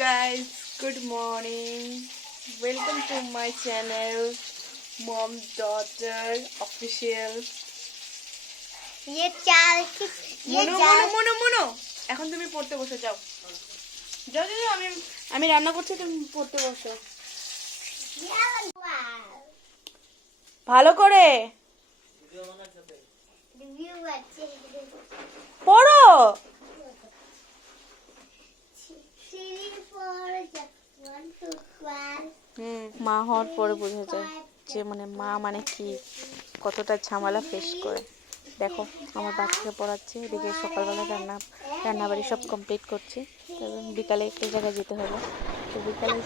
guys, good morning. Welcome to my channel, Mom Daughter Official. ये चार की ये মনো এখন তুমি পড়তে বসে যাও। যাও যাও যাও, আমি রান্না করছি, তুমি পড়তে বসো ভালো করে পড়ো। মা হওয়ার পরে বোঝা যায় যে মানে মা মানে কি, কতটা ঝামেলা ফেস করে। দেখো আমার বাচ্চাকে পড়াচ্ছে, এদিকে সকালবেলা রান্নাবাড়ি সব কমপ্লিট করছি। বিকালে একটা জায়গায় যেতে হবে, তো বিকালে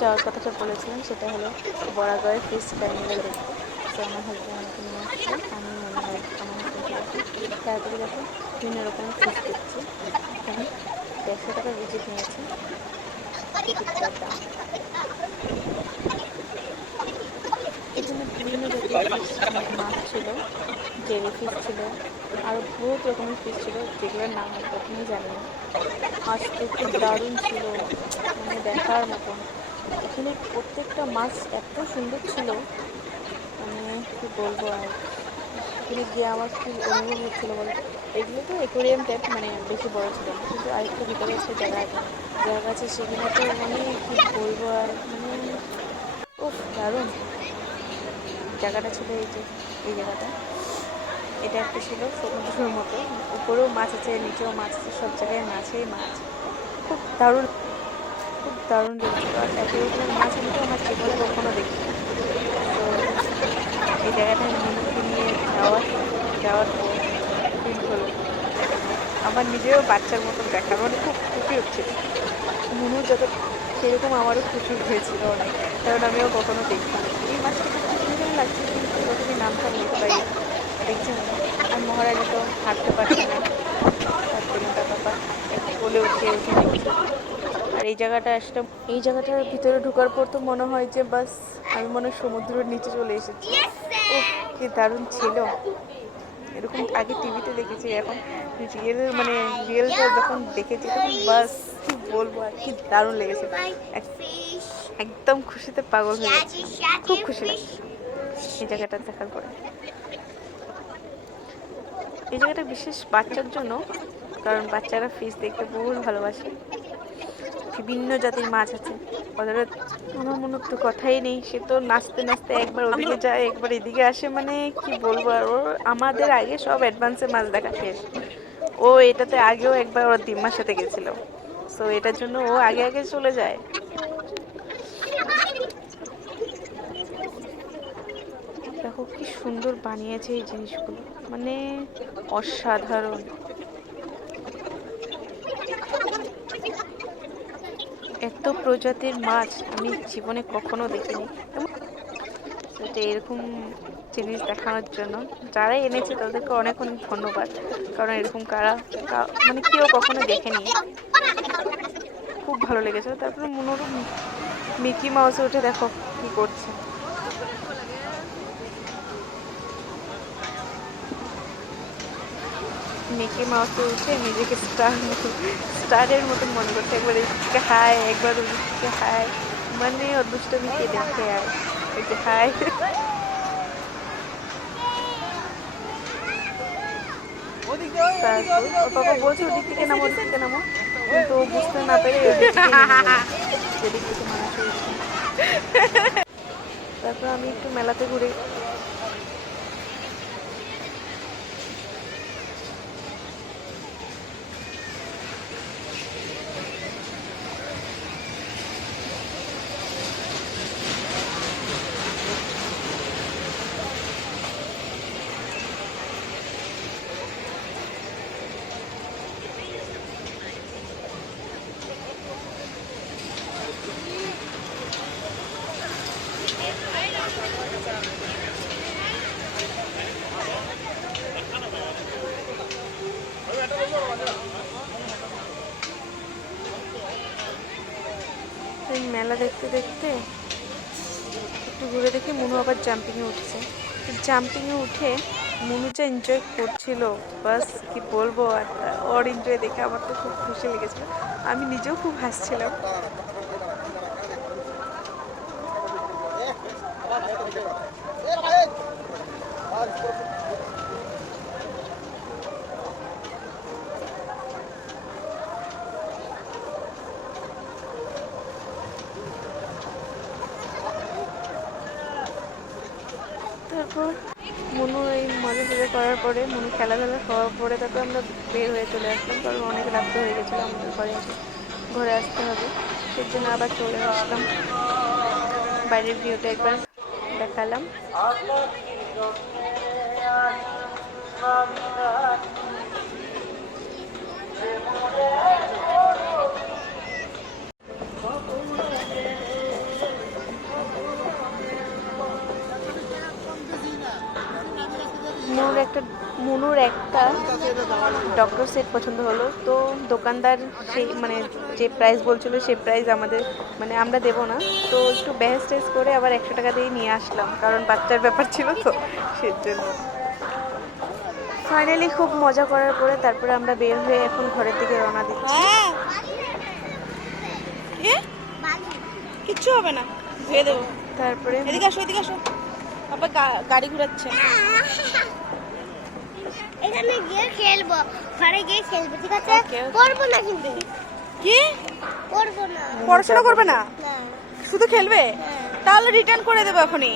যাওয়ার কথাটা বলেছিলাম, সেটা হলো বরাগড়ের ফিশ কার্নিভাল দেখতে। তো আমার হাজব্যান্ড আমাকে নিয়ে আসছে, আমি মনে হয় আমার হাজব্যান্ড তারপরে দেখো বিভিন্ন রকমের ফিশ দেখছি। এখানে 150 টাকা ভিজিট নিয়েছে টিকিটটার দাম। এখানে বিভিন্ন জাতীয় ফিশ মাছ ছিল, জেলি ফিশ ছিল, আরও বহুত রকমের ফিশ ছিল যেগুলোর নাম আমি কখনোই জানি না। মাছটা খুব দারুণ ছিল, মানে দেখার মতন। এখানে প্রত্যেকটা মাছ এত সুন্দর ছিল, মানে কী বলবো। আর এখানে গিয়ে আমার কী অনুভব হচ্ছিলো বলতে, এগুলো তো অ্যাকোয়ারিয়াম টাইপ, মানে বেশি বড় ছিল না, কিন্তু আরেকটু ভিতরে একটা জায়গা আছে, সেখানে তো মানে কী বলবো। আর মানে উফ, দারুণ জায়গাটা ছিল। এই জায়গাটা, এটা একটা ছিল সমুদ্রের মতো, উপরেও মাছ আছে, নিচেও মাছ আছে, সব জায়গায় মাছই মাছ। খুব দারুণ লেগেছিল। আর এত রকমের মাছ আমি তো আমার জীবনে কখনো দেখিনি। তো এই জায়গাটায় মনুকে নিয়ে যাওয়ার পর ফিল হলো আমার নিজেও বাচ্চার মতো দেখার, মানে খুব খুশি হচ্ছিল। মনু যত সেরকম আমারও খুশি হয়েছিল অনেক, কারণ আমিও কখনো দেখিনি। এই মাছটা খুব সুন্দর লাগছে, কিন্তু যতদিন নামটা বলতে পারি না। দেখছেন, আর মহারানী তো হাঁটতে পারছে না, তার জন্য তার বাবা কোলে উঠে দেখছে। আর এই জায়গাটার ভিতরে ঢোকার পর তো মনে হয় যে বাস আমি মনে হয় সমুদ্রের নিচে চলে এসেছি। ও কি দারুণ ছিল! এরকম আগে টিভিতে দেখেছি, এখন রিয়েলটা যখন দেখেছি তখন বাস কি বলবো, আর কি দারুণ লেগেছে। একদম খুশিতে পাগল হয়ে গেছে, খুব খুশি লাগছে এই জায়গাটা দেখার পরে। এই জায়গাটা বিশেষ বাচ্চার জন্য, কারণ বাচ্চারা ফিশ দেখতে বহুত ভালোবাসে। বিভিন্ন জাতির মাছ আছে, ওদের আমার মনে তো কথাই নেই। সে তো নাচতে নাচতে একবার ওদিকে যায়, একবার এদিকে আসে, মানে কি বলবো। আর ওর আমাদের আগে সব অ্যাডভান্সে মাছ দেখা শেষ। ও এটাতে আগেও একবার ওর দিম্মার সাথে গেছিল, সো এটার জন্য ও আগে আগে চলে যায়। দেখো কি সুন্দর বানিয়েছে এই জিনিসগুলো, মানে অসাধারণ। এত প্রজাতির মাছ আমি জীবনে কখনো দেখিনি। সেটা এরকম জিনিস দেখানোর জন্য যারা এনেছে তাদেরকে অনেক অনেক ধন্যবাদ, কারণ এরকম মানে কেউ কখনো দেখেনি। খুব ভালো লেগেছে। তারপরে মনোরম মিকি মাউসে উঠে দেখো কি করছে। মিকি মাউসে উঠে নিজেকে স্টারের মতন মনে করছে, একবার এদিকে হাই, একবার ওদিকে হাই, মানে দুষ্টমিকে দেখে। আর ওই যে হাই, তারপর ওর বাবা বলছে ওদিক থেকে নামো, ওদিক থেকে নামো, কিন্তু ও বুঝতে না পেরে ওদিক থেকে নেমে গেল, যেদিক থেকে মানুষ হয়েছে। তারপর আমি একটু মেলাতে ঘুরে মেলা দেখতে দেখতে একটু ঘুরে দেখি মনু আবার জাম্পিংয়ে উঠছে। জাম্পিংয়ে উঠে মনু যা এনজয় করছিল, বাস কি বলবো। আর ওর এনজয় দেখে আমার তো খুব খুশি লেগেছিল, আমি নিজেও খুব হাসছিলাম। তারপর মনু এই মজা টজা করার পরে, মনু খেলাধুলা হওয়ার পরে তারপর আমরা বের হয়ে চলে আসলাম, কারণ অনেক রাত্রে হয়ে গেছিলো, আমাদের ঘরে আসতে হবে। সেই জন্য আবার চলে আসলাম। বাইরের ভিউটা একবার দেখালাম। মনুর একটা ডক্টর সেট পছন্দ হলো, তো দোকানদার সেই মানে যে প্রাইস বলছিল সেই প্রাইস আমাদের মানে আমরা দেবো না, তো একটু বেহেস টেস করে আবার 100 টাকা দিয়ে নিয়ে আসলাম, কারণ বাচ্চার ব্যাপার ছিল তো সেই জন্য। ফাইনালি খুব মজা করার পরে তারপরে আমরা বের হয়ে এখন ঘরের দিকে রওনা দিচ্ছি। কিচ্ছু হবে না, ধুয়ে দেবো। তারপরে এদিকে আসো, আবার গাড়ি ঘুরাচ্ছে। এখানে গিয়ে খেলবো, ঘরে গিয়ে খেলবো, ঠিক আছে? পড়বো না কিন্তু। কি পড়বো না। পড়াশোনা করবে না, না। শুধু খেলবে? তাহলে রিটার্ন করে দেবো এখনই।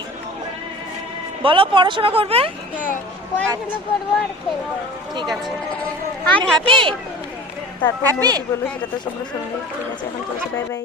বলো পড়াশোনা করবে? হ্যাঁ, পড়াশোনা করবো আর খেলবো। ঠিক আছে, আর হ্যাপি? তারপর কি বললো সেটা তো তোমরা শুনলে। ঠিক আছে, এখন চলছে, বাই বাই।